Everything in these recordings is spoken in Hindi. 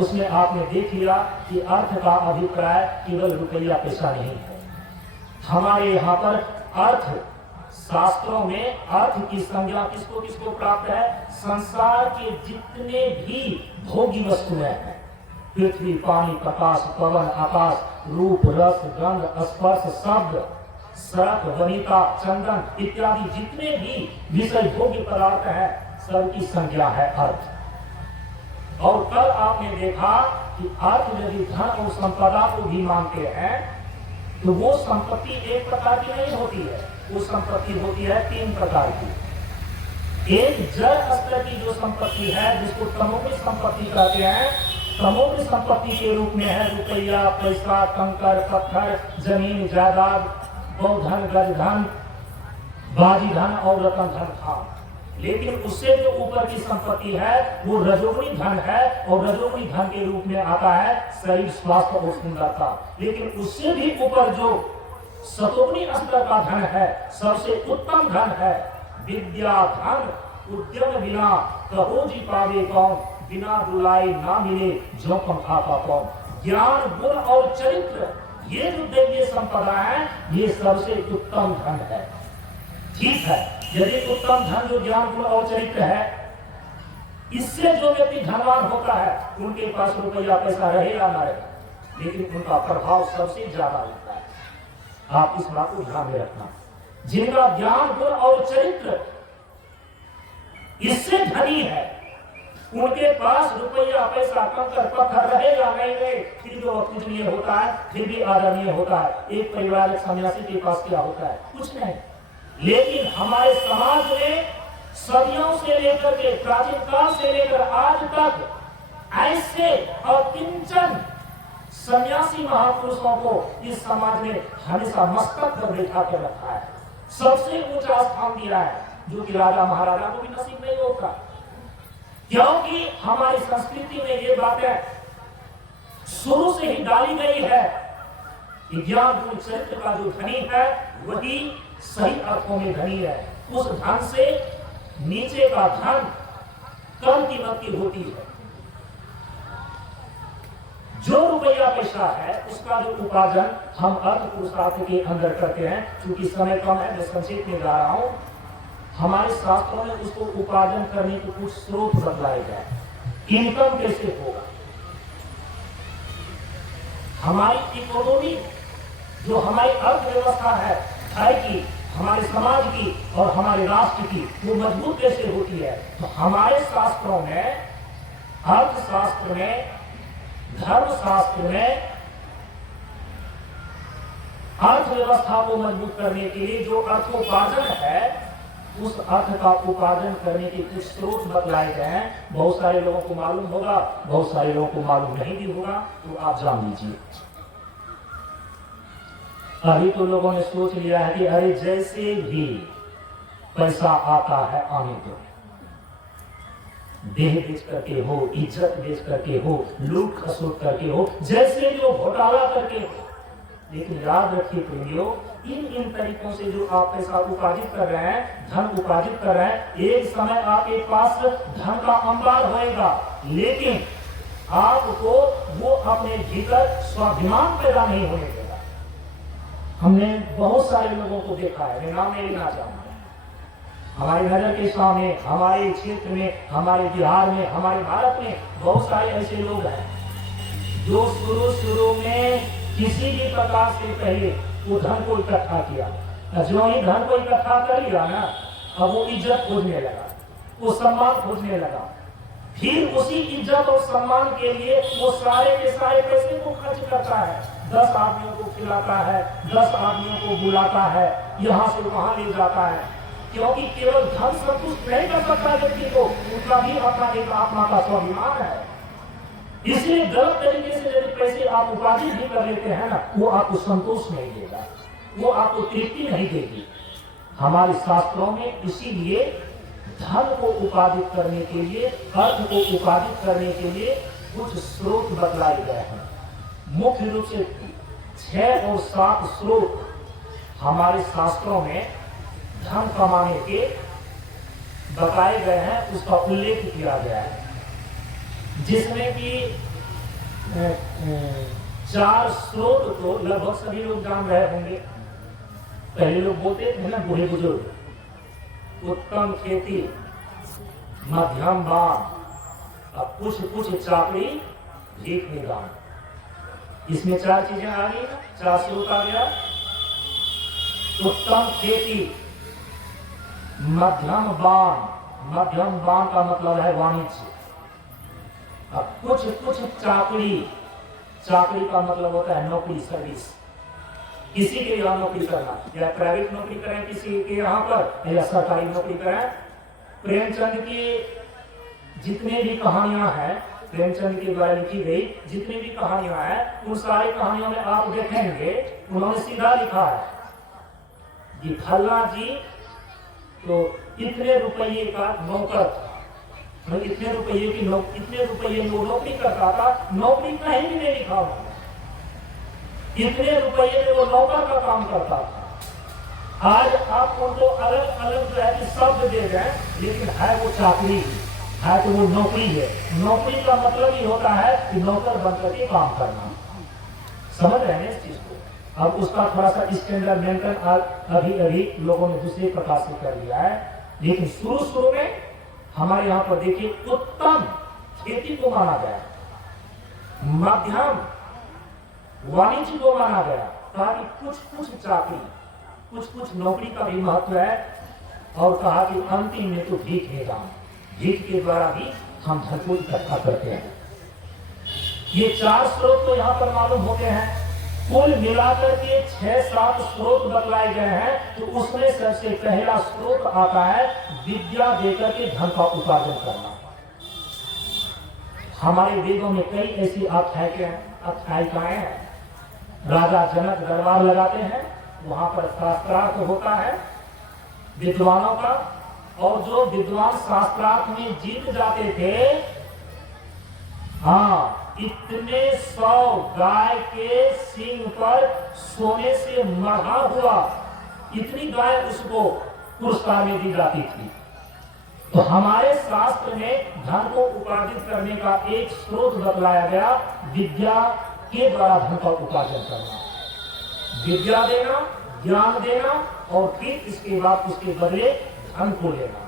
उसमें आपने देख लिया कि अर्थ का अभिप्राय केवल रुपया पैसा नहीं है। हमारे यहाँ पर अर्थ शास्त्रों में अर्थ की संज्ञा किसको किसको प्राप्त है? संसार के जितने भी भोगी वस्तुएं हैं, पृथ्वी, पानी, प्रकाश, पवन, आकाश, रूप, रस, गंध, स्पर्श, शब्द, सर्प, वनिता, चंदन इत्यादि जितने भी विषय भोग्य पदार्थ हैं, सबकी संज्ञा है अर्थ। और कल आपने देखा कि अर्थ यदि धन और संपदा को भी मानते हैं तो वो संपत्ति एक प्रकार की नहीं होती है, वो संपत्ति होती है तीन प्रकार की। एक जड़ स्तर की जो संपत्ति है जिसको तमोगुणी संपत्ति कहते हैं, तमोगुणी संपत्ति के रूप में है रुपया, पैसा, कंकर, पत्थर, जमीन, जायदाद, बहुधन, गजधन, बाजी धन और रतन धन था। लेकिन उससे जो ऊपर की संपत्ति है वो रजोगुणी धन है, और रजोगुणी धन के रूप में आता है शरीर, स्वास्थ्य और सुंदरता। लेकिन उससे भी ऊपर जो सतोगुणी स्तर का धन है, सबसे उत्तम धन है विद्या धन। उद्यम बिना कहो जी पावे कौन, बिना बुलाई ना मिले जो कम आता कौन। ज्ञान, गुण और चरित्र, ये जो दैवीय संपदा है, ये सबसे उत्तम धन है। ठीक है, यदि उत्तम धन जो ज्ञान, गुण और चरित्र है, इससे जो व्यक्ति धनवान होता है उनके पास रुपया पैसा रहे या ना रहे, लेकिन उनका प्रभाव सबसे ज्यादा होता है। आप इस बात को ध्यान में रखना। जिनका ज्ञान, गुण और चरित्र इससे धनी है, उनके पास रुपया पैसा, कंकर, पत्थर रहेगा नहीं रहे, फिर भी वह पूजनीय होता है, फिर भी आदरणीय होता है। एक परिवार, एक सन्यासी के पास क्या होता है? कुछ नहीं। लेकिन हमारे समाज में सदियों से लेकर के, प्राचीन काल से लेकर आज तक ऐसे अकिंचन सन्यासी महापुरुषों को इस समाज में हमेशा मस्तक पर बैठा कर रखा है, सबसे ऊंचा स्थान दिया है, जो कि राजा महाराजा को भी नसीब नहीं होता। क्योंकि हमारी संस्कृति में ये बातें शुरू से ही डाली गई है कि ज्ञान, गुण, चरित्र का जो धनी है वही सही अर्थों में धनी है। उस धन से नीचे का धन कम कीमत की होती है। जो रुपया पैसा है उसका जो उपार्जन हम अर्थ पुरुषार्थ के अंदर करते हैं, क्योंकि समय कम है मैं संक्षेप में जा रहा हूं। हमारे शास्त्रों में उसको उपार्जन करने के कुछ स्रोत बतलाए गए। इनकम कैसे होगा? हमारी इकोनॉमी जो हमारी अर्थव्यवस्था है कि हमारे समाज की और हमारे राष्ट्र की, वो मजबूत कैसे होती है? तो हमारे शास्त्रों में, अर्थशास्त्र में, धर्मशास्त्र में अर्थव्यवस्था को मजबूत करने के लिए जो अर्थोपार्जन है, उस अर्थ का उपार्जन करने के कुछ स्रोत बतलाए गए हैं। बहुत सारे लोगों को मालूम होगा, बहुत सारे लोगों को मालूम नहीं भी होगा, तो आप जान लीजिए। अभी तो लोगों ने सोच लिया है कि अरे जैसे भी पैसा आता है आने दो, देह बेच करके हो, इज्जत बेच करके हो, लूट खसोट करके हो, जैसे जो घोटाला करके हो। लेकिन याद रखिए प्रेमियों, इन तरीकों से जो आप पैसा उपार्जित कर रहे हैं, धन उपार्जित कर रहे हैं, एक समय आपके पास धन का अंबार होएगा, लेकिन आपको वो अपने भीतर स्वाभिमान पैदा नहीं होने देगा। हमने बहुत सारे लोगों को देखा है, मैं नाम नहीं लेना चाहूंगा, हमारी नजर के सामने, हमारे क्षेत्र में, हमारे बिहार में, हमारे भारत में बहुत सारे ऐसे लोग हैं जो शुरू में किसी भी प्रकार से पहले वो धन को इकट्ठा किया, जो ही धन को इकट्ठा कर लिया ना, अब वो इज्जत खोजने लगा, वो सम्मान खोजने लगा। फिर उसी इज्जत और सम्मान के लिए वो सारे के सारे पैसे को खर्च करता है, 10 आदमियों को खिलाता है, 10 आदमियों को बुलाता है, यहाँ से वहां ले जाता है, क्योंकि केवल धन संतुष्ट नहीं कर सकता व्यक्ति को, उनका भी अपना एक आत्मा का स्वाभिमान है। इसलिए गलत तरीके से यदि पैसे आप उपार्जित भी कर लेते हैं ना, वो आपको संतोष नहीं देगा, वो आपको तृप्ति नहीं देगी। हमारे शास्त्रों में इसीलिए धन को उपार्जित करने के लिए, अर्थ को उपार्जित करने के लिए कुछ स्रोत बतलाए गए हैं। मुख्य रूप से 6 और 7 स्रोत हमारे शास्त्रों में धन कमाने के बताए गए हैं, उसका उल्लेख किया गया है, जिसमें कि चार स्रोत तो लगभग सभी लोग जान रहे होंगे। पहले लोग बोलते थे ना, बूढ़े बुजुर्ग, उत्तम खेती, मध्यम बाण, अब कुछ कुछ चाकरी, भीख निदान। इसमें चार चीजें आ गई ना, चार स्रोत आ गया। उत्तम खेती, मध्यम बाण, मध्यम बाण का मतलब है वाणिज्य। अब कुछ कुछ चाकरी, चाकरी का मतलब होता है नौकरी, सर्विस। किसी के यहाँ नौकरी करना, या प्राइवेट नौकरी करें किसी के यहाँ पर, या सरकारी नौकरी करें। प्रेमचंद की जितने भी कहानियां हैं, प्रेमचंद के द्वारा लिखी गई जितनी भी कहानियां हैं, उन सारी कहानियों में आप देखेंगे उन्होंने सीधा लिखा है कि फल्ला जी तो इतने रुपये का नौकर था, इतने रुपये की इतने रुपये वो नौकरी करता था। नौकरी कहीं भी नहीं लिखा हुआ, इतने रुपये में वो नौकर का काम करता था। आज आप उनको अलग अलग जो है शब्द दे रहे हैं, लेकिन है वो चाकरी है, तो वो नौकरी है। नौकरी का मतलब ही होता है कि नौकर बनकर के काम करना। समझ रहे हैं इस चीज को? अब उसका थोड़ा सा स्टैंडर्ड मेंटेन अभी अभी लोगों ने दूसरे प्रकार से कर लिया है, लेकिन शुरू में हमारे यहाँ पर देखिए उत्तम खेती को माना गया, मध्यम वाणिज्य को माना गया, ताकि कुछ कुछ चाकरी, कुछ कुछ नौकरी का भी महत्व है। और कहा कि अंतिम में तो भीख निदान, भीख के द्वारा भी हम धन को इकट्ठा करते हैं। ये चार स्रोत तो यहाँ पर मालूम होते हैं। कुल मिलाकर के 6-7 स्रोत बतलाए गए हैं, तो उसमें सबसे पहला स्रोत आता है विद्या देकर के धन का उपार्जन करना। हमारे वेदों में कई ऐसी आख्यायिकाएं हैं। राजा जनक दरबार लगाते हैं, वहां पर शास्त्रार्थ होता है विद्वानों का, और जो विद्वान शास्त्रार्थ में जीत जाते थे, हाँ, इतने 100 गाय के सींग पर सोने से मढ़ा हुआ, इतनी गाय उसको पुरस्कार में दी जाती थी। तो हमारे शास्त्र में धन को उपार्जित करने का एक स्रोत बतलाया गया, विद्या के द्वारा धन का उपार्जन करना, विद्या देना, ज्ञान देना, और फिर इसके बाद उसके बदले धन को लेना।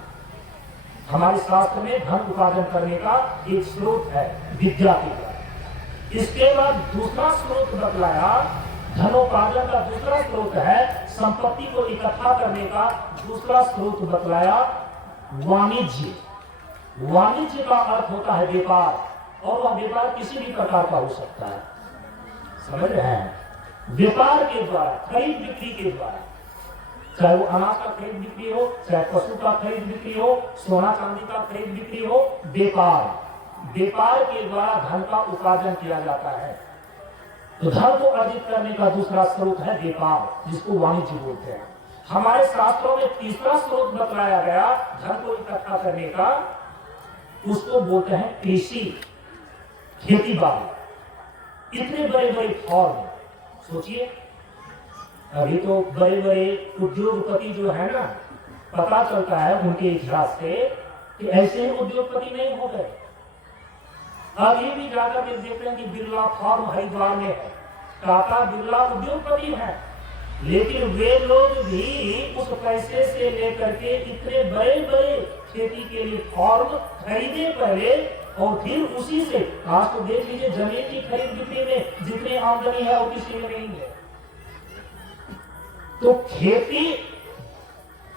हमारे शास्त्र में धन उपार्जन करने का एक स्रोत है विद्या के द्वारा। इसके बाद दूसरा स्रोत बतलाया, धनोपार्जन का दूसरा स्रोत है संपत्ति को इकट्ठा करने का दूसरा स्रोत बतलाया वाणिज्य। वाणिज्य का अर्थ होता है व्यापार, और वह व्यापार किसी भी प्रकार का हो सकता है। समझ रहे हैं? व्यापार के द्वारा, खरीद बिक्री के द्वारा, चाहे वो अनाज का खरीद बिक्री हो, चाहे पशु का खरीद बिक्री हो, सोना चांदी का खरीद बिक्री हो, व्यापार, व्यापार के द्वारा धन का उपार्जन किया जाता है। तो धन को अर्जित करने का दूसरा स्रोत है व्यापार, जिसको वाणिज्य बोलते हैं। हमारे शास्त्रों में तीसरा स्रोत बतलाया गया धन को इकट्ठा करने का, उसको बोलते हैं कृषि, खेती बाड़ी। इतने बड़े बड़े फॉर्म, सोचिए, अभी तो बड़े बड़े उद्योगपति जो है ना, पता चलता है उनके इतिहास से कि ऐसे उद्योगपति नहीं हो गए। अभी भी जाकर के देखते हैं कि बिरला फार्म हरिद्वार में है, टाटा बिरला उद्योगपति है, लेकिन वे लोग भी उस पैसे से लेकर के इतने बड़े बड़े खेती के लिए फॉर्म खरीदे पहले, और फिर उसी से, आज तो देख लीजिए जमीन की खरीद बिक्री में जितनी आमदनी है वो किसी में नहीं है। तो खेती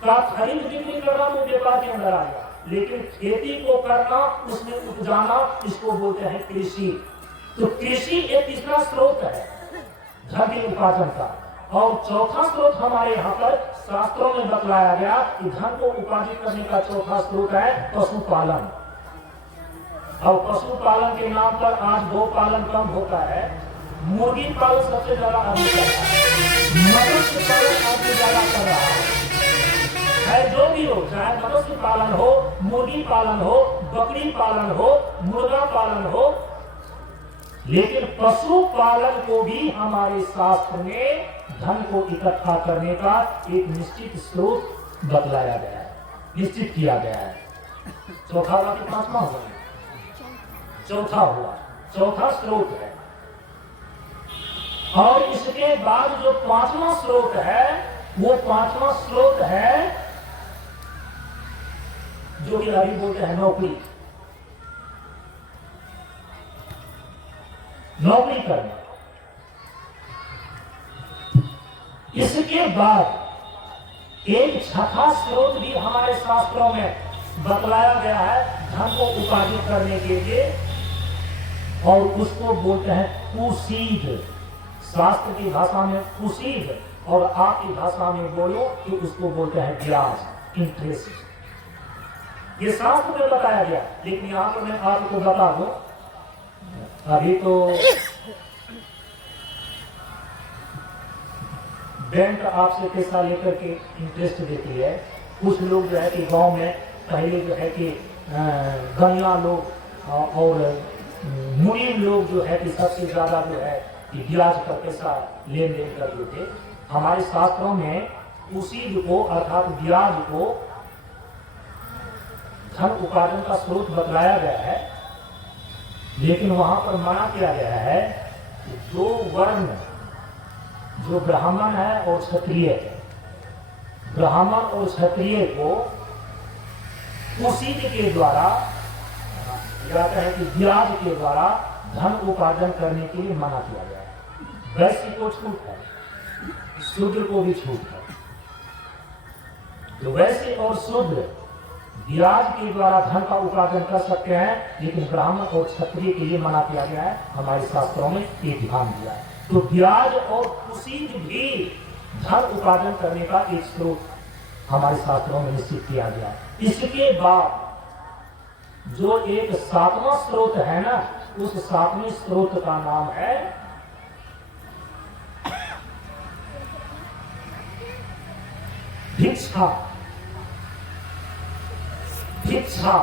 का खरीद बिक्री करना वो व्यापार के अंदर आएगा, लेकिन खेती को करना, उसमें उपजाना, इसको बोलते हैं कृषि। तो कृषि एक तीसरा स्रोत है धन के उपार्जन का। और चौथा स्रोत हमारे यहाँ पर शास्त्रों में बतलाया गया कि धन को उपार्जित करने का चौथा स्रोत है पशुपालन। और पशुपालन के नाम पर आज गौ पालन कम होता है, मुर्गी पालन सबसे ज्यादा आदमी कर रहा है, मत्स्य पालन आदमी ज्यादा कर रहा है। जो भी हो, चाहे मत्स्य पालन हो, मुर्गी पालन हो, बकरी पालन हो, मुर्गा पालन हो, लेकिन पशु पालन को भी हमारे शास्त्र में धन को इकट्ठा करने का एक निश्चित स्रोत बतलाया गया है, निश्चित किया गया है। चौथा हुआ कि पांचवा हुआ? चौथा हुआ। चौथा स्रोत है। और इसके बाद जो पांचवा स्रोत है, वो पांचवा स्रोत है जो कि अभी बोलते हैं नौकरी, नौकरी करना। इसके बाद एक छठा स्रोत भी हमारे शास्त्रों में बतलाया गया है धन को उपार्जित करने के लिए, और उसको बोलते हैं कुसीद। शास्त्र की भाषा में कुसीद, और आपकी भाषा में बोलो कि उसको बोलते हैं ब्याज, इंटरेस्ट। ये शास्त्र में बताया गया, लेकिन यहां पर मैं आपको बता दूं, अभी तो बैंक आपसे पैसा लेकर के इंटरेस्ट देती है। कुछ लोग जो है कि गांव में पहले जो है कि गन्ना लोग और मुनीम लोग जो है कि सबसे ज्यादा जो है कि ब्याज पर पैसा लेन देन करते थे। हमारे शास्त्रों में उसी को अर्थात ब्याज को धन उपार्जन का स्रोत बतलाया गया है, लेकिन वहां पर मना किया गया है कि दो वर्ण, जो ब्राह्मण है और क्षत्रिय, ब्राह्मण और क्षत्रिय को कुसीद के द्वारा या कहें कि ब्याज के द्वारा धन उपार्जन करने के लिए मना किया गया है। वैश्य को छूट है, शूद्र को भी छूट है। तो वैश्य और शूद्र ब्याज के द्वारा धन का उपार्जन कर सकते हैं, लेकिन ब्राह्मण और क्षत्रिय के लिए मना किया गया है। हमारे शास्त्रों में ये ध्यान दिया है। तो ब्याज और कुसीद भी धन उपार्जन करने का एक स्रोत हमारे शास्त्रों में निश्चित किया गया है। इसके बाद जो एक सातवां स्रोत है ना, उस सातवें स्रोत का नाम है भिक्षा। भिक्षा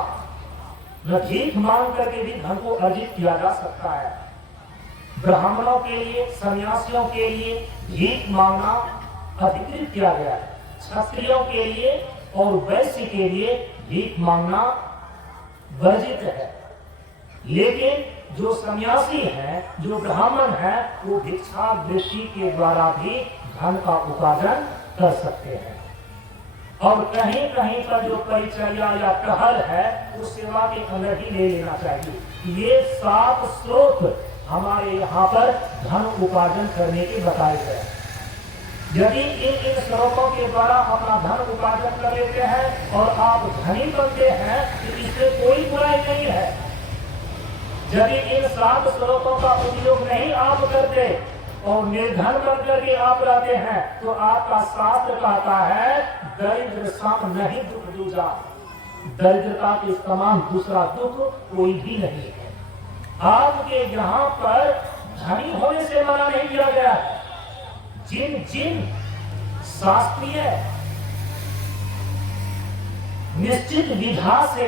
न भीख मांग करके भी धन को अर्जित किया जा सकता है। ब्राह्मणों के लिए, सन्यासियों के लिए भीख मांगना अधिकृत किया गया है। क्षत्रियों के लिए और वैश्य के लिए भीख मांगना वर्जित है। लेकिन जो सन्यासी हैं, जो ब्राह्मण हैं, वो भिक्षा वृत्ति के द्वारा भी धन का उपार्जन कर सकते हैं। और कहीं कहीं का जो परिचर्या या टहल है, उस सेवा के अंदर ही ले लेना चाहिए। ये 7 स्रोत हमारे यहाँ पर धन उपार्जन करने के बताए गए हैं। यदि इन स्रोतों के द्वारा अपना धन उपार्जन कर लेते हैं और आप धनी बनते हैं, तो इससे कोई बुराई नहीं है। यदि इन 7 स्रोतों का उपयोग नहीं आप करते और निर्धन बन करके आप रहते हैं, तो आपका शास्त्र कहता है दरिद्र सम नहीं दुख दूजा। दरिद्रता के समान दूसरा दुख कोई भी नहीं है। आपके यहाँ पर धनी होने से मना नहीं किया गया। जिन जिन शास्त्रीय निश्चित विधा से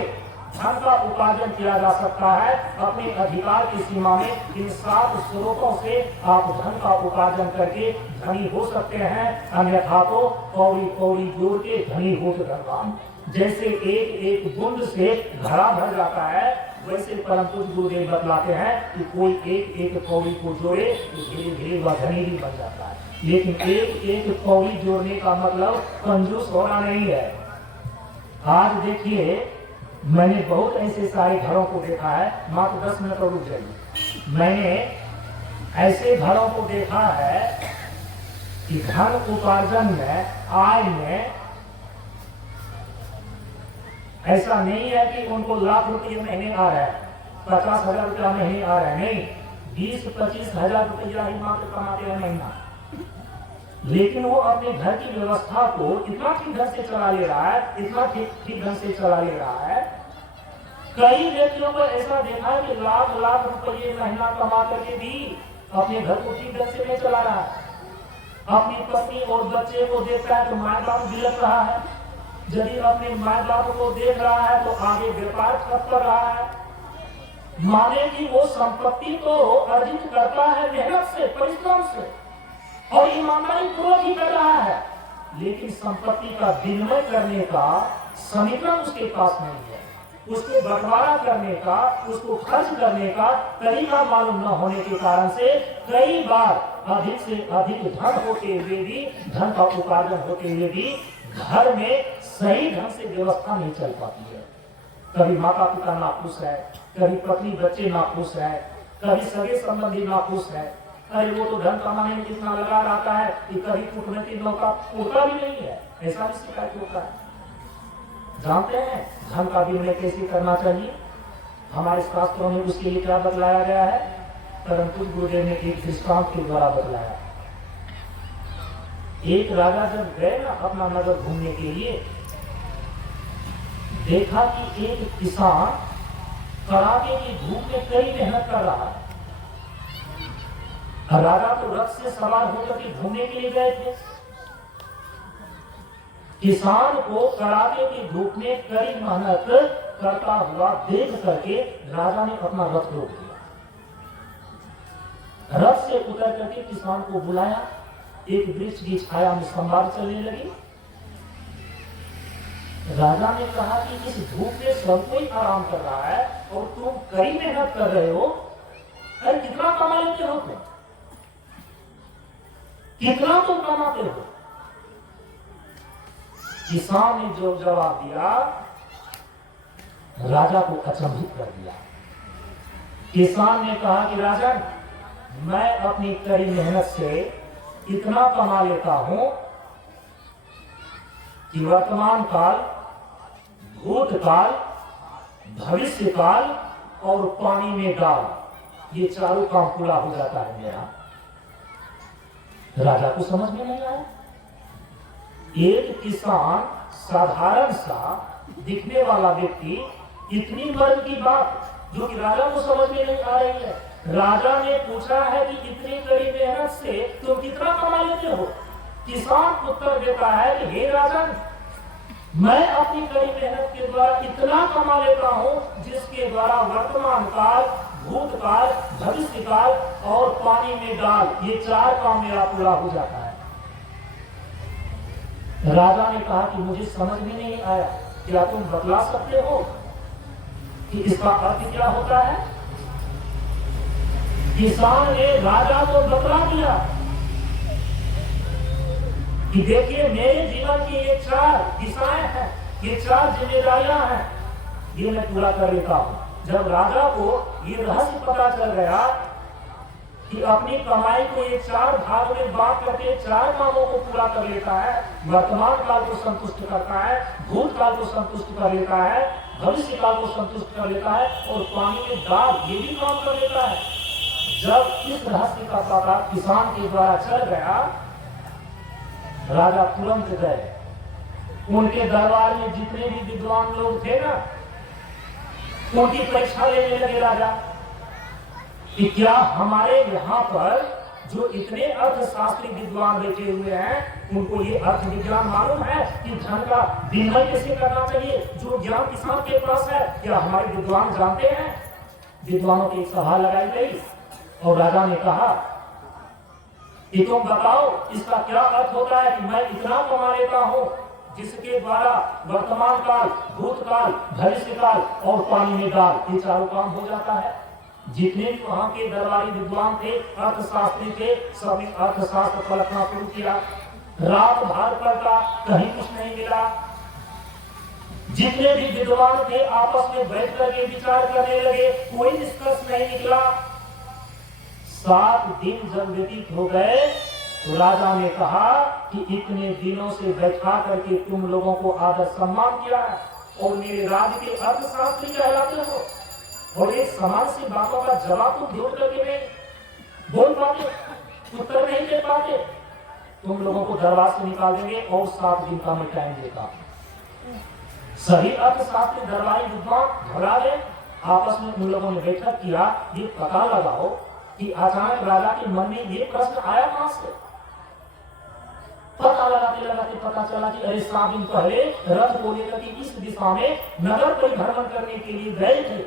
धन का उपार्जन किया जा सकता है, अपने अधिकार की सीमा में इन 7 स्रोतों से आप धन का उपार्जन करके धनी हो सकते हैं। अन्यथा तो कौड़ी कौड़ी जोड़ के धनी हो तो धनवान। जैसे एक एक बूंद से घड़ा भर जाता है, वैसे परम पूज्य गुरुदेव बतलाते हैं कि कोई एक एक कौड़ी को जोड़े तो धीरे धीरे वह धनी भी बन जाता है। लेकिन एक एक कौड़ी जोड़ने का मतलब कंजूस होना नहीं है। आज देखिए, मैंने बहुत ऐसे सारे घरों को देखा है, मात्र 10 मिनट और रुक जाइए। मैंने ऐसे घरों को देखा है कि धन उपार्जन में, आय में ऐसा नहीं है कि उनको लाख रुपये महीने आ रहा है, 50,000 रुपया महीने आ रहा है, नहीं, 20-25 हजार रुपया ही मात्र कमाते हैं महीना। लेकिन वो अपने घर की व्यवस्था को इतना ठीक ढंग से चला ले रहा है, इतना ठीक ढंग से चला ले रहा है। कई व्यक्तियों को ऐसा देखा है कि लाख लाख रुपये महीना कमा करके भी अपने घर को ठीक ढंग से नहीं चला रहा है। अपनी पत्नी और बच्चे को देखता है तो माँ बाप बिलख रहा है। यदि अपने माँ बाप को देख रहा है तो आगे व्यापार ठप कर रहा है। माने कि वो संपत्ति को अर्जित करता है मेहनत से, परिश्रम से और ईमानदारी पूर्वक ही कर रहा है, लेकिन संपत्ति का विनिमय करने का समीकरण उसके पास नहीं है। उसको बंटवारा करने का, उसको खर्च करने का तरीका मालूम न होने के कारण से कई बार अधिक से अधिक धन होते हुए भी, धन का उपार्जन होते हुए भी घर में सही ढंग से व्यवस्था नहीं चल पाती है। कभी माता पिता नाखुश है, कभी पत्नी बच्चे नाखुश है, कभी सगे संबंधी नाखुश है। अरे वो तो धन कमाने में इतना लगा रहता है कि कभी कूटनीति मौका होता भी नहीं है, ऐसा भी शिकायत होता है। जानते हैं धन का विनिमय कैसे करना चाहिए? हमारे शास्त्रों में उसके लिए क्या बतलाया गया है? परंतु गुरुदेव ने एक दृष्टांत के द्वारा बतलाया। एक राजा जब गए ना अपना नगर घूमने के लिए, देखा कि एक किसान कड़ाके की धूप में कई मेहनत कर रहा है। राजा तो रथ से सवार होकर के घूमने के लिए गए थे। किसान को कड़ाके की धूप में कड़ी मेहनत करता हुआ देख करके राजा ने अपना रथ रोक दिया। रथ से उतर करके किसान को बुलाया, एक वृक्ष की छाया में संवाद चलने लगी। राजा ने कहा कि इस धूप में सब कोई आराम कर रहा है और तुम कड़ी मेहनत कर रहे हो, अरे कितना कमा लेते हो तुम? कितना तुम कमाते हो? किसान ने जो जवाब दिया राजा को अचंभित कर दिया। किसान ने कहा कि राजन, मैं अपनी कड़ी मेहनत से इतना कमा लेता हूं कि वर्तमान काल, भूतकाल, भविष्य काल और पानी में डाल, ये चारों काम पूरा हो जाता है मेरा। राजा को समझ में नहीं आया। एक किसान, साधारण सा दिखने वाला व्यक्ति, इतनी मर्म की बात जो कि राजा को समझ में नहीं आ रही है। राजा ने पूछा है कि इतनी कड़ी मेहनत से तुम कितना कमा लेते हो? किसान उत्तर देता है कि हे राजन, मैं अपनी कड़ी मेहनत के द्वारा इतना कमा लेता हूं जिसके द्वारा वर्तमान काल, भूतकाल, भविष्य काल और पानी में डाल, ये चार काम मेरा पूरा हो जाता है। राजा ने कहा कि मुझे समझ में नहीं आया, क्या तुम बतला सकते हो कि इसका अर्थ क्या होता है? किसान ने राजा को बतला दिया कि देखिए, मेरे जीवन की ये चार दिशाएं हैं, ये चार जिम्मेदारियां हैं, ये मैं पूरा कर लेता हूं। जब राजा को ये रहस्य पता चल गया कि अपनी कमाई को ये चार भाग में बांट करके चार कामों को पूरा कर लेता है, वर्तमान काल को संतुष्ट करता है, भूतकाल को संतुष्ट कर लेता है, भविष्य काल को संतुष्ट कर लेता है और पानी में डाल, ये भी काम कर लेता है। जब इस रहस्य का पता किसान के द्वारा चल गया, राजा तुरंत गए। उनके दरबार में जितने भी विद्वान लोग थे ना, उनकी परीक्षा लेने लगे राजा कि क्या हमारे यहाँ पर जो इतने अर्थशास्त्री विद्वान बैठे हुए हैं, उनको ये अर्थ विज्ञान मालूम है कि धन का विनिमय कैसे करना चाहिए, जो ज्ञान किसान के पास है, क्या हमारे विद्वान जानते हैं? विद्वानों की एक सभा लगाई गई और राजा ने कहा कि तुम बताओ इसका क्या अर्थ होता है कि मैं इतना कमा लेता हूं जिसके द्वारा वर्तमान काल, भूतकाल, भविष्य काल और पानी में डाल, ये चारों काम हो जाता है। जितने भी वहां के दरबारी विद्वान थे, अर्थशास्त्री थे, सभी अर्थशास्त्र पलटना शुरू किया। रात भर पलटा, कहीं कुछ नहीं मिला। जितने भी विद्वान थे आपस में बैठ करके विचार करने लगे, कोई निष्कर्ष नहीं निकला। 7 दिन जब व्यतीत हो गए तो राजा ने कहा कि इतने दिनों से बैठा करके तुम लोगों को आदर सम्मान किया है और मेरे राज्य के अर्थशास्त्री कहलाते हो और एक समाज से बातों का जवाब तुम ढूंढ करके नहीं बोल पाते, उत्तर नहीं दे पाते, तुम लोगों को दरबार से निकाल देंगे और 7 दिन का मैं टाइम देता। सभी अर्थशास्त्री दरबारी विद्वान घबरा गए। आपस में उन लोगों ने बैठक किया, ये पता लगाओ कि अचानक राजा के मन में ये प्रश्न आया कहां से। पता लगाते लगाते पता चला कि अरे 7 दिन पहले रथ को लेकर के इस दिशा में नगर परिभ्रमण करने के लिए गए थे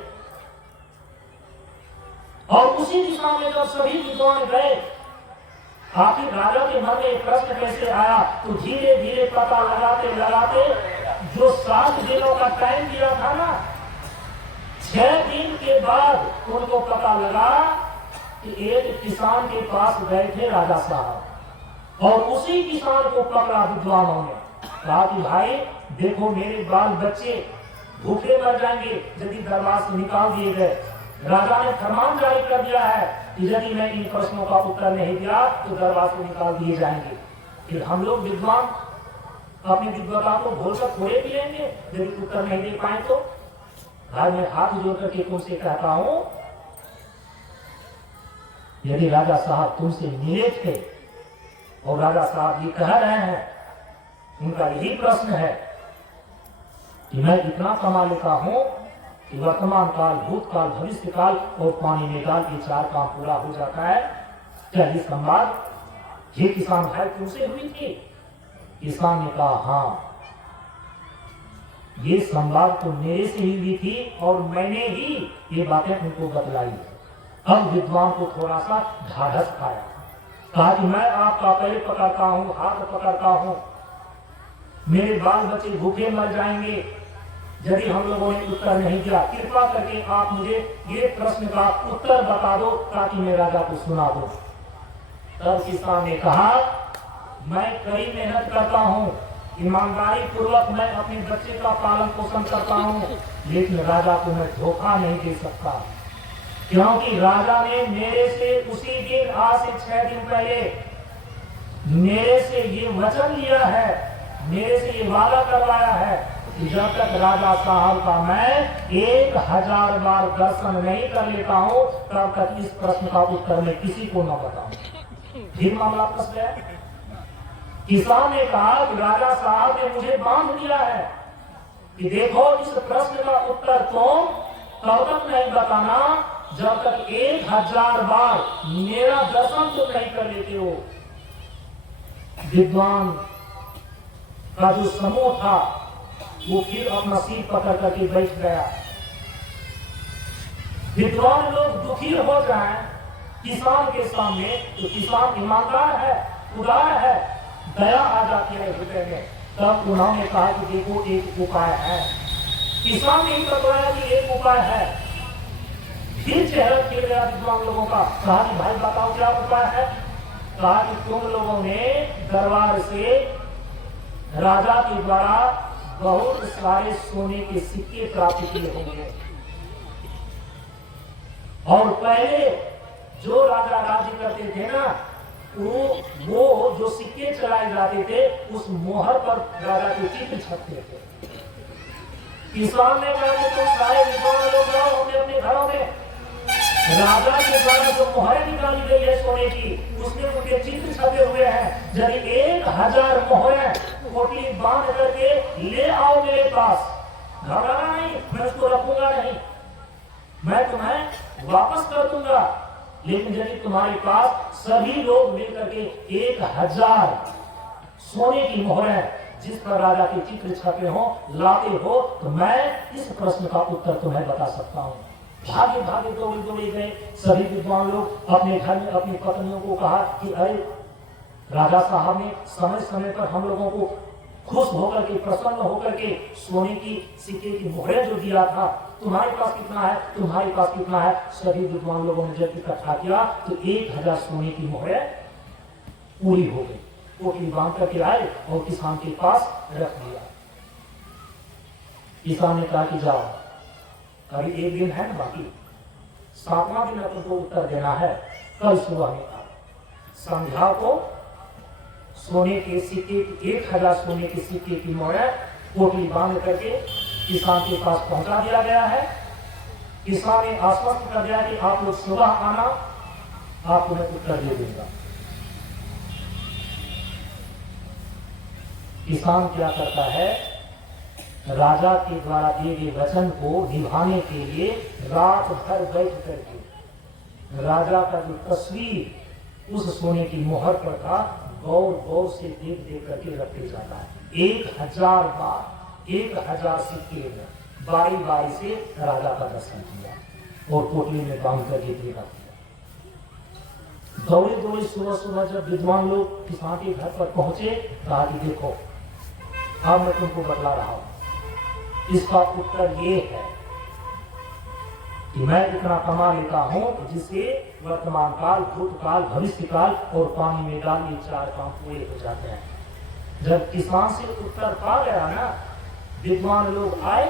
और उसी दिशा में जब सभी विद्वान गए, आखिर राजा के मन में प्रश्न कैसे आया, तो धीरे धीरे पता लगाते लगाते जो 7 दिनों का टाइम दिया था ना, 6 दिन के बाद उनको पता लगा कि एक किसान के पास गए थे राजा साहब, और उसी किसान को पकड़ा विद्वानों ने। कहा कि भाई देखो, मेरे बाल बच्चे भूखे मर जाएंगे यदि दरबार से निकाल दिए गए। राजा ने फरमान जारी कर दिया है कि यदि मैं इन प्रश्नों का उत्तर नहीं दिया तो दरबार से निकाल दिए जाएंगे। फिर हम लोग विद्वान अपनी विद्वता को घोषक थोड़े भी लेंगे यदि उत्तर नहीं दे पाए तो। भाई मैं हाथ जोड़ करके तुमसे कहता हूं, यदि राजा साहब तुमसे मिले थे और राजा साहब ये कह रहे हैं, उनका यही प्रश्न है कि मैं इतना कमा लेता हूं कि वर्तमान काल, भूतकाल, भविष्य काल और पानी में डाल ये 4 काम पूरा हो जाता है, क्या ये संवाद ये किसान भाई तुमसे हुई थी? किसान ने कहा हाँ, ये संवाद तो मेरे से ही हुई थी और मैंने ही ये बातें उनको बतलाई। अब विद्वान को थोड़ा सा ढाढ़स आया। कहा कि मैं आपका पैर पकड़ता हूं, हाथ पकड़ता हूं, मेरे बाल बच्चे भूखे मर जाएंगे यदि हम लोगों ने उत्तर नहीं दिया। कृपा करके आप मुझे ये प्रश्न का उत्तर बता दो ताकि मैं राजा को सुना दूं। तब किसान ने कहा, मैं कड़ी मेहनत करता हूं, ईमानदारी पूर्वक मैं अपने बच्चे का पालन पोषण करता हूं, लेकिन राजा को मैं धोखा नहीं दे सकता, क्योंकि राजा ने मेरे से उसी दिन, आज से 6 दिन पहले मेरे से ये वचन लिया है, मेरे से ये वादा करवाया है कि जब तक राजा साहब का मैं 1000 बार दर्शन नहीं कर लेता हूं तब तक इस प्रश्न का उत्तर मैं किसी को न बताऊं। फिर मामला फंस गया। किसान ने कहा कि राजा साहब ने मुझे बांध दिया है कि देखो, इस प्रश्न का उत्तर तुम तब तक नहीं बताना जब तक 1000 बार मेरा दर्शन तुम नहीं कर लेते हो। विद्वान का जो समूह था वो फिर अपना सीट पकड़ करके बैठ गया। विद्वान लोग दुखी हो जाए किसान के सामने तो किसान ईमानदार है, उदार है, दया आ जाती है हृदय में। तब उन्होंने कहा कि देखो, एक उपाय है। किसान ने ही बताया कि एक उपाय है। फिर चेहरा खिल गया विद्वान लोगों का। कहा कि भाई बताओ क्या उपाय है? कहा कि तुम लोगों ने दरबार से राजा के द्वारा बहुत सारे सोने के सिक्के प्राप्त किए होंगे, और पहले जो राजा राज्य करते थे ना, वो जो सिक्के चलाए जाते थे उस मोहर पर राजा के चित्र छपते थे। किसान ने कहा कि तुम सारे विद्वान लोग जाओ अपने अपने घरों में, राजा के द्वारा जो मोहरें निकाली गई है सोने की, उसमें उनके चित्र छपे हुए हैं। यदि 1000 मोहरें पोटली बांध करके ले आओ मेरे पास, घबराना नहीं, मैं उसको रखूंगा नहीं, मैं तुम्हें वापस कर दूंगा। लेकिन यदि तुम्हारे पास सभी लोग मिलकर के 1000 सोने की मोहरें जिस पर राजा के चित्र छपे हो लाते हो तो मैं इस प्रश्न का उत्तर तुम्हें बता सकता हूं। भागे भागे दौड़े गए सभी विद्वान लोग। अपने घर में अपनी पत्नियों को कहा कि अरे, राजा साहब ने समय समय पर हम लोगों को खुश होकर के, प्रसन्न होकर के सोने की सिक्के की मोहरें जो दिया था, तुम्हारे पास कितना है, तुम्हारे पास कितना है। सभी विद्वान लोगों ने जब इकट्ठा किया तो 1000 सोने की मोहरें पूरी हो गई। पोटली बांध करके आए और किसान के पास रख दिया। किसान ने कहा कि जाओ, अभी 1 दिन है ना बाकी, 7वां दिन तुमको उत्तर देना है। कल सुबह में संध्या को सोने के सिक्के, 1000 सोने के सिक्के की मोहरें पोटली बांध करके किसान के पास पहुंचा दिया गया है। किसान ने आश्वस्त कर दिया कि आप लोग सुबह आना, आपको मैं उत्तर दे दूंगा। किसान क्या करता है, राजा के द्वारा दिए गए वचन को निभाने के लिए रात भर बैठ करके राजा का जो तस्वीर उस सोने की मोहर पर था गौर गौर से देख देख करके रखते जाता है। 1000 बार 1000 सिक्के बारी बारी से राजा का दर्शन किया और पोटली में बांध करके देखा। दौड़े दौड़े सुबह सुबह जब विद्वान लोग किसान के घर पर पहुंचे, कहा कि देखो, अब मैं तुमको बतला रहा हूं, इसका उत्तर ये है कि मैं इतना कमा लेता हूं जिससे वर्तमान काल, भूतकाल, भविष्य काल और पानी में डाल ये 4 काम पूरे हो जाते हैं। जब किसान से उत्तर पा गया ना, विद्वान लोग आए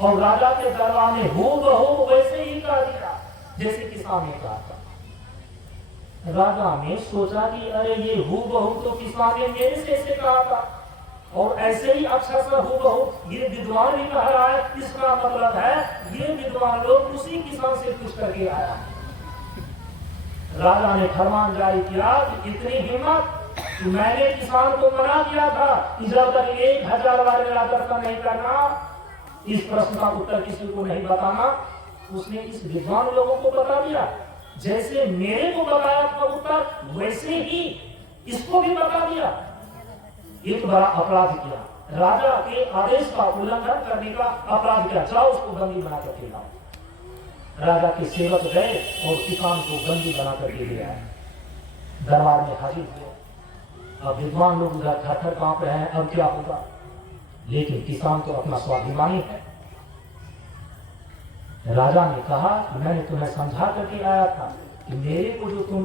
और राजा के दरबार में हूबहू वैसे ही कह दिया जैसे किसान ने कहा था। राजा ने सोचा कि अरे ये हूबहू तो किसान ने मेरे से ऐसे कहा था, और ऐसे ही अक्षरशः हूबहू ये विद्वान भी कह रहा है, इसका मतलब है ये विद्वान लोग उसी किसान से पूछ करके आया। राजा ने फरमान जारी किया कि इतनी हिम्मत, मैंने किसान को मना किया था कि जब तक 1000 बार मेरा दर्शन नहीं करना, इस प्रश्न का उत्तर किसी को नहीं बताना। उसने इस विद्वान लोगों को बता दिया, जैसे मेरे को बताया था उत्तर वैसे ही इसको भी बता दिया। एक बड़ा अपराध किया, राजा के आदेश का उल्लंघन करने का अपराध किया। जाओ उसको बंदी बना करके लाओ। राजा के सेवक गए और किसान को बंदी बना करके ले आए, दरबार में हाजिर हुए। अब विद्वान लोग उधर थर-थर कांप रहे हैं, अब क्या होगा। लेकिन किसान तो अपना स्वाभिमानी है। राजा ने कहा, मैंने तुम्हें समझा करके आया था कि मेरे को जो तुम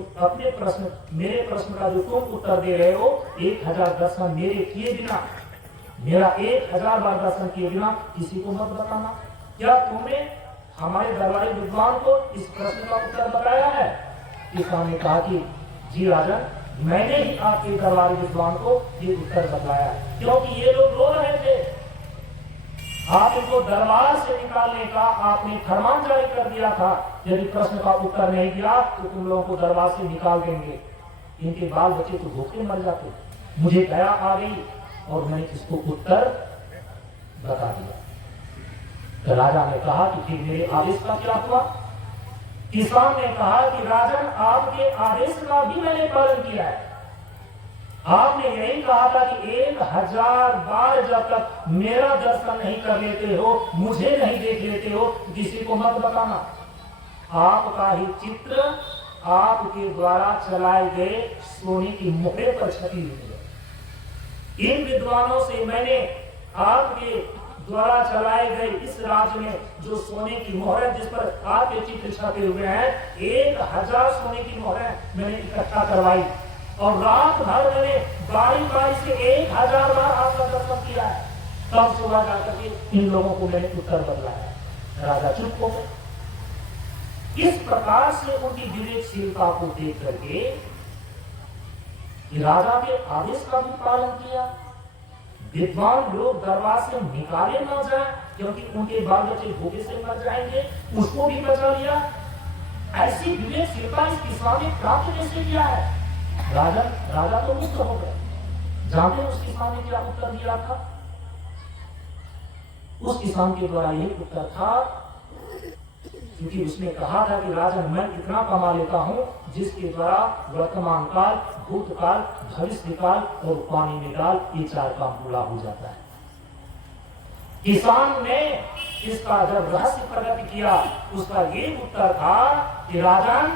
मेरे प्रश्न का जो तुम उत्तर दे रहे हो, 1000 दर्शन मेरे किए बिना, मेरा 1000 बार दर्शन किए बिना किसी को मत बताना। क्या तुमने हमारे दरबारी विद्वान को इस प्रश्न का उत्तर बताया है? किसान ने कहा कि जी राजन, मैंने ही आपके दरबारी विद्वान को ये उत्तर बताया, क्योंकि ये लोग रो रहे थे। आप इनको दरबार से निकालने का आपने फरमान जारी कर दिया था, यदि प्रश्न का उत्तर नहीं दिया तो तुम लोगों को दरबार से निकाल देंगे। इनके बाल बच्चे तो भूखे मर जाते। मुझे दया आ गई और मैंने इसको उत्तर बता दिया। तो राजा ने कहा कि फिर मेरे आदेश का क्या हुआ? किसान ने कहा कि राजन, आपके आदेश का भी मैंने पालन किया है। आपने यही कहा था कि 1000 बार जब तक मेरा दर्शन नहीं कर लेते हो, मुझे नहीं देख लेते हो, किसी को मत बताना। आपका ही चित्र आपके द्वारा चलाए गए सोने की मोहरे पर छपी हुई है। इन विद्वानों से मैंने आपके द्वारा चलाए गए इस राज्य में जो सोने की मोहरें जिस पर आपके चित्र छपे हुए हैं, 1000 सोने की मोहरें मैंने इकट्ठा करवाई और रात भर मैंने बारी बारी से 1000 बार आपका दर्शन किया है। तब सुबह जाकर के इन लोगों को मैंने उत्तर बदलाया। राजा चुप हो गए। इस प्रकार से उनकी विवेकशीलता को देख करके राजा के आदेश का भी पालन किया। विद्वान लोग दरबार से निकाले ना जाए, क्योंकि उनके बाल बच्चे भूखे से मर जाएंगे, उसको भी बचा लिया। ऐसी विवेकशीलता इस किसान ने प्राप्त कैसे किया है? राजा तो मुक्त हो गए। जानते उस किसान ने क्या उत्तर दिया था? उस किसान के द्वारा यही उत्तर था, क्योंकि उसने कहा था कि राजन, मैं इतना कमा लेता हूं जिसके द्वारा वर्तमान काल, भूतकाल, भविष्य काल और पानी में डाल ये 4 काम पूरा हो जाता है। किसान ने इसका जब रहस्य प्रकट किया, उसका ये उत्तर था कि राजन,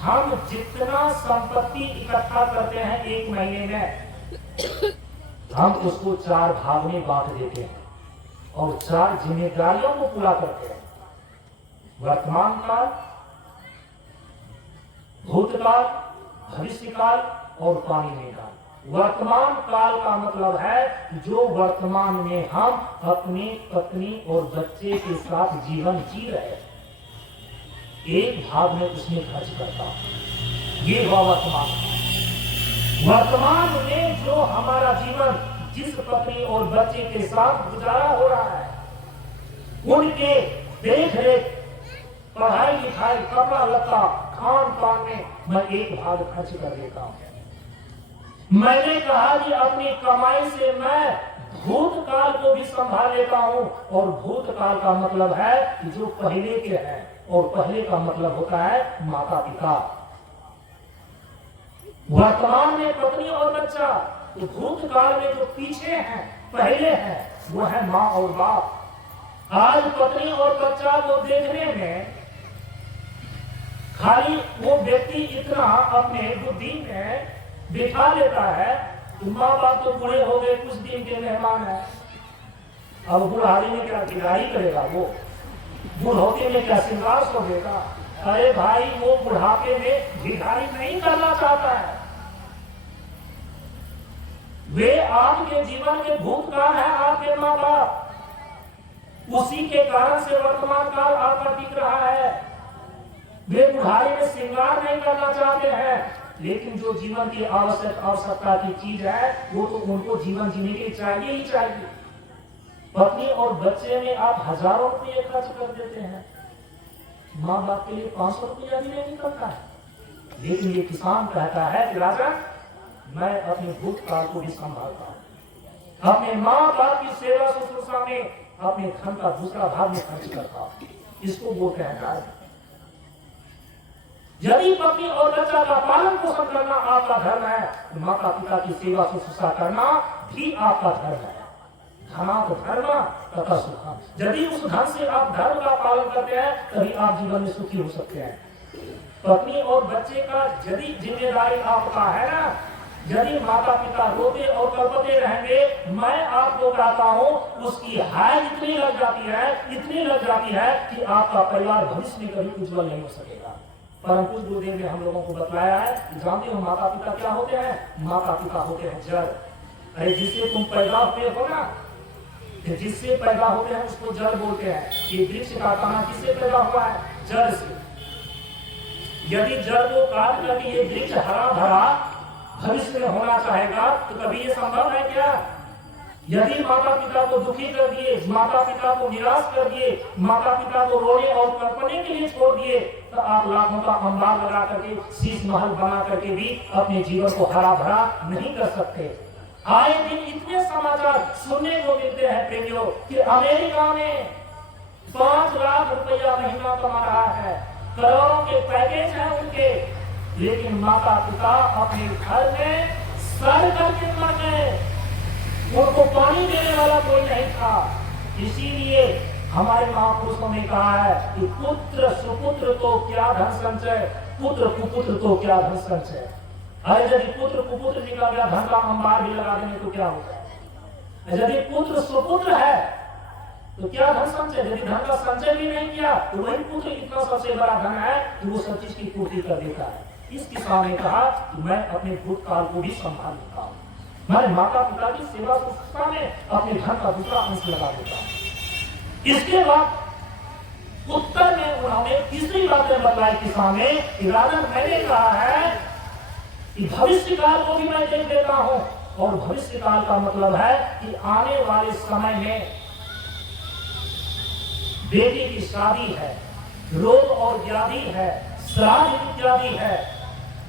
हम जितना संपत्ति इकट्ठा करते हैं 1 महीने में, हम उसको 4 भाग में बांट देते हैं और 4 जिम्मेदारियों को पूरा करते हैं। वर्तमान काल, भूतकाल, भविष्य काल और पानी में काल। वर्तमान काल का मतलब है जो वर्तमान में हम अपनी पत्नी और बच्चे के साथ जीवन जी रहे हैं, 1 भाग में उसमें खर्च करता हूं। ये हुआ वर्तमान। वर्तमान में जो हमारा जीवन जिस पत्नी और बच्चे के साथ गुजारा हो रहा है, उनके देख रेख, पढ़ाई लिखाई, कपड़ा लत्ता, खान पान में मैं 1 भाग खर्च कर देता हूं। मैंने कहा कि अपनी कमाई से मैं भूतकाल को भी संभाल लेता हूं, और भूतकाल का मतलब है कि जो पहले के हैं, और पहले का मतलब होता है माता पिता। वर्तमान में पत्नी और बच्चा, तो भूतकाल में जो पीछे हैं, पहले हैं, वो है माँ और बाप। आज पत्नी और बच्चा को देखने में खाली वो व्यक्ति इतना अपने बुद्धि में बिठा लेता है कि माँ बाप तो बूढ़े हो गए, कुछ दिन के मेहमान है, अब बुढ़ारी में क्या गिराही करेगा वो। बुढ़ौती में क्या श्रृंगार शोभेगा? अरे भाई, वो बुढ़ापे में भिखारी नहीं करना चाहता है। वे आपके जीवन के भूतकाल है, आपके माँ बाप। उसी के कारण से वर्तमान काल आपका दिख रहा है। वे बुढ़ाई में श्रृंगार नहीं करना चाहते हैं, लेकिन जो जीवन की आवश्यकता की चीज है वो तो उनको जीवन जीने के लिए चाहिए ही चाहिए। पत्नी और बच्चे में आप हजारों रुपये खर्च कर देते हैं, माँ बाप के लिए 500 रुपया भी नहीं निकलता है। लेकिन ये किसान कहता है कि राजा, मैं अपने भूतकाल को भी संभालता हूँ, अपने माँ बाप की सेवा शुश्रूषा में अपने धन का दूसरा भाग में खर्च करता हूँ। इसको बोलते हैं कार्य। यदि पत्नी और बच्चा का पालन पोषण करना आपका धर्म है, तो माता पिता की सेवा शुश्रूषा करना भी आपका धर्म है। धनात् धर्म तथा सुखम। यदि उस धन से आप धर्म का पालन करते हैं, तभी आप जीवन में सुखी हो सकते हैं। पत्नी और बच्चे का यदि जिम्मेदारी आपका है ना, यदि माता पिता रोते और कल्पते रहेंगे, मैं आपको कहता हूँ उसकी हाय इतनी लग जाती है कि आपका परिवार भविष्य में कभी उज्जवल नहीं हो सकेगा। परम पूज्य गुरुदेव ने हम लोगों को बतलाया है, जानते हो माता पिता क्या होते हैं? माता पिता होते हैं जड़। अरे जिससे तुम पैदा हुए हो ना, जिससे पैदा होते हैं उसको जड़ बोलते हैं। ये वृक्ष का तना किससे पैदा हुआ है? जड़ से। यदि जड़ को काट करके ये वृक्ष हरा भरा भविष्य में होना चाहेगा तो कभी ये संभव है क्या? यदि माता पिता को दुखी कर दिए, माता पिता को निराश कर दिए, माता पिता को रोने और कल्पने के लिए छोड़ दिए, तो आप लाखों का अंबार लगा करके, शीश महल बना करके भी अपने जीवन को हरा भरा नहीं कर सकते। आए दिन इतने समाचार सुनने को मिलते हैं प्रेमियों कि अमेरिका में 5 लाख रुपया महीना कमा रहा है, करोड़ों के पैकेज हैं उनके, लेकिन माता पिता अपने घर में सड़ करके मर गए। उनको पानी देने वाला कोई नहीं था। इसीलिए हमारे महापुरुषों ने कहा है कि पुत्र सुपुत्र तो क्या धन संचय, पुत्र कुपुत्र तो क्या धन संचय। अरे यदि पुत्र कुपुत्र निकल गया, धन का अंबार भी लगा देंगे तो क्या होगा? यदि पुत्र सुपुत्र है तो क्या धन संचय? यदि धन का संचय भी नहीं किया तो वही पुत्र इतना सबसे बड़ा धन है कि वो सब चीज की पूर्ति कर देता है। इस किसान ने कहा कि मैं अपने भूतकाल को भी संभाल लेता हूँ, मैं माता पिता की सेवा शुश्रूषा में अपने धन का दूसरा अंश लगा देता हूँ। इसके बाद उत्तर में उन्होंने तीसरी बातें बताई किसान ने कि राजन, मैंने कहा है कि भविष्य काल को भी मैं देख लेता हूँ, और भविष्य काल का मतलब है कि आने वाले समय में बेटी की शादी है, रोग और व्याधि है, श्राद्ध इत्यादि है,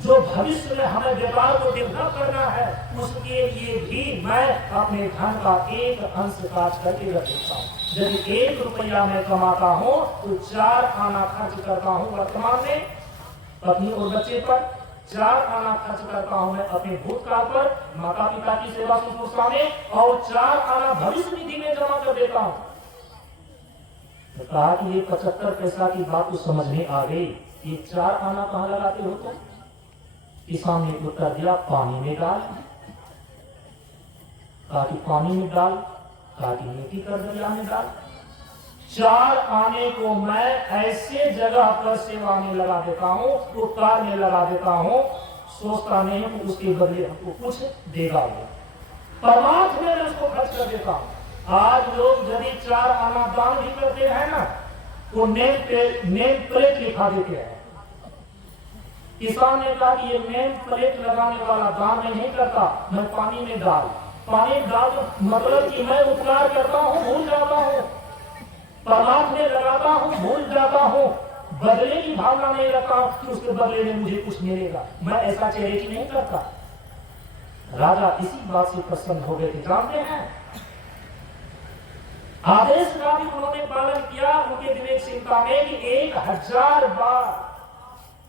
जो भविष्य में हमें व्यापार को डेवलप करना है, उसके लिए भी मैं अपने धन का एक अंश काट करके रख देता हूँ। यदि 1 रुपया मैं कमाता हूँ तो 4 आना खर्च करता हूँ वर्तमान में पत्नी और बच्चे पर, 4 आना खर्च करता हूँ मैं अपने भूतकाल पर, माता पिता की सेवा शुश्रूषा में, और 4 आना भविष्य निधि में जमा कर देता हूँ। तो कहा कि ये 75 पैसा की बात तो समझ में आ गई, ये 4 आना कहाँ लगाते हो तुम? किसान ने उत्तर दिया, पानी में डाल। कहा कि पानी में डाल, कहा कि नीति कर दरिया में डाल। 4 आने को मैं ऐसे जगह पर सेवा में लगा देता हूँ, उपकार में लगा देता हूँ, सोचता नहीं हूँ उसके बदले हमको कुछ देगा वो, परमार्थ में उसको खर्च कर देता हूँ। आज लोग यदि 4 आना दान भी करते हैं ना, वो नेम प्लेट लिखा देते हैं। किसान ने कहा कि ये नेम प्लेट लगाने वाला दान मैं नहीं करता, मैं पानी में डाल मतलब कि मैं उपकार करता हूँ, भूल जाता हूँ, परमात्मा में लगाता हूँ, भूल जाता हूँ, बदले की भावना नहीं रखता कि उसके बदले में मुझे कुछ मिलेगा, मैं ऐसा चेहरे नहीं करता। राजा इसी बात से प्रसन्न हो गए थे। जानते हैं आदेश का भी उन्होंने पालन किया उनके विवेकशीलता में कि 1000 बार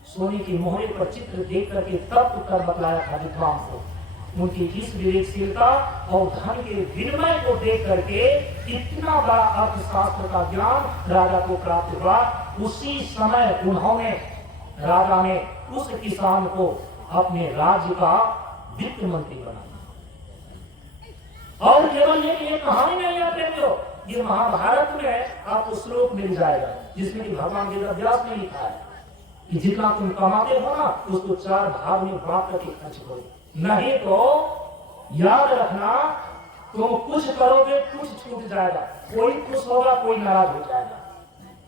सोने की मोहरे पर चित्र देख करके तब उत्तर बतलाया था विद्वान को। उनकी इस विवेकशीलता और धन के विनिमय को देख करके इतना बड़ा अर्थशास्त्र का ज्ञान राजा को प्राप्त हुआ। उसी समय उन्होंने, राजा ने उस किसान को अपने राज्य का वित्त मंत्री बनाया। और केवल ये कहानी नहीं आते हो, ये महाभारत में आपको श्लोक मिल जाएगा जिसमें कि भगवान वेदव्यास ने लिखा है कि जितना तुम कमाते हो ना उसको 4 भाग में बांट करके खर्च करो, नहीं तो याद रखना तुम कुछ करोगे कुछ छूट जाएगा, कोई खुश होगा कोई नाराज हो जाएगा।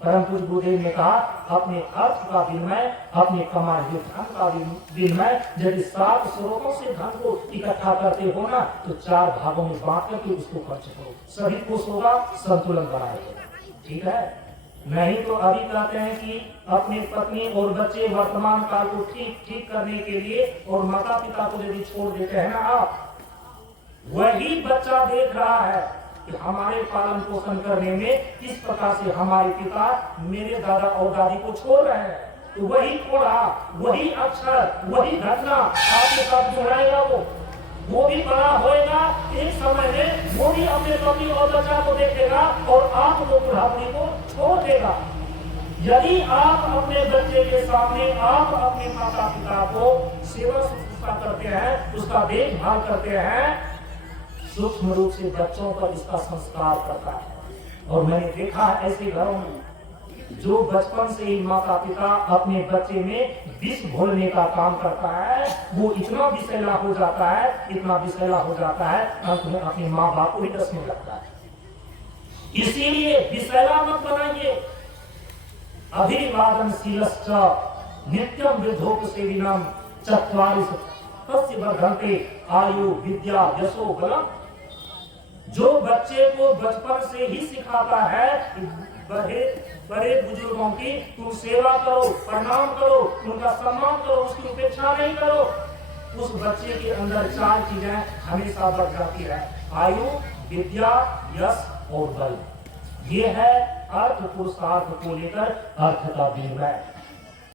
परंतु गुरुदेव ने कहा अपने अर्थ का विनिमय, अपने कमाए हुए धन का विनिमय यदि 7 स्रोतों से धन को इकट्ठा करते हो ना तो 4 भागों में बांट करके उसको खर्च करो, सभी खुश होगा, संतुलन बनाएगा। ठीक है, नहीं तो अभी कहते हैं कि अपनी पत्नी और बच्चे वर्तमान काल को ठीक करने के लिए और माता पिता को यदि छोड़ देते हैं ना आप, वही बच्चा देख रहा है कि हमारे पालन पोषण करने में किस प्रकार से हमारे पिता मेरे दादा और दादी को छोड़ रहे हैं, तो वही थोड़ा वही अक्षर वही घटना आपके साथ जुड़ाएगा, वो भी बड़ा होएगा, एक समय में वो भी अपने पति और बच्चा को देखेगा और आपको बुढ़ापे को छोड़ देगा। यदि आप अपने बच्चे के सामने आप अपने माता पिता को सेवा शुश्रूषा करते हैं, उसका देखभाल करते हैं, सूक्ष्म रूप से बच्चों पर इसका संस्कार करता है। और मैंने देखा है ऐसे घरों में जो बचपन से ही माता पिता अपने बच्चे में विष घोलने का काम करता है, वो इतना विषैला हो जाता है, इतना विषैला हो जाता है, अंत में अपने माँ बाप को ही डसने लगता है। इसीलिए विषैला मत बनाइए। अभिवादनशीलश्च नित्यं वृद्धोपसेविनम् 40 तस्य वर्धन्ते आयु विद्या यशो बलम्। जो बच्चे को बचपन से ही सिखाता है बड़े बुजुर्गों की तुम सेवा करो, प्रणाम करो, उनका सम्मान करो, उसकी उपेक्षा नहीं करो, उस बच्चे के अंदर 4 चीजें हमेशा बढ़ जाती है, आयु विद्या यश और बल। ये है अर्थ पुरुषार्थ को लेकर अर्थ का विनिमय।